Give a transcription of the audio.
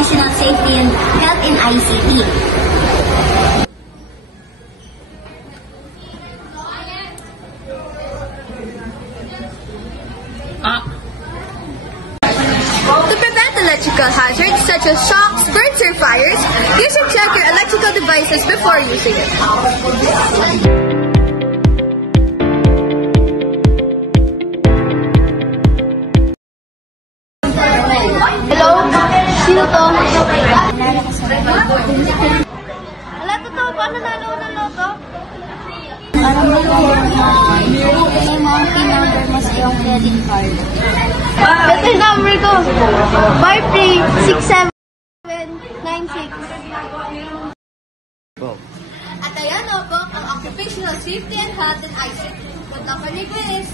occupational safety and health in ICT. To prevent electrical hazards such as shocks, burns, or fires, you should check your electrical devices before using it. Hello? Sino to? Wala, totoo. Paano nalo ng loto? Parang may yung mga pinumber mo sa iyong credit card. Ito yung number ko. 536796. At ayan o po ang occupational safety and health in ICT. Good luck on your quiz!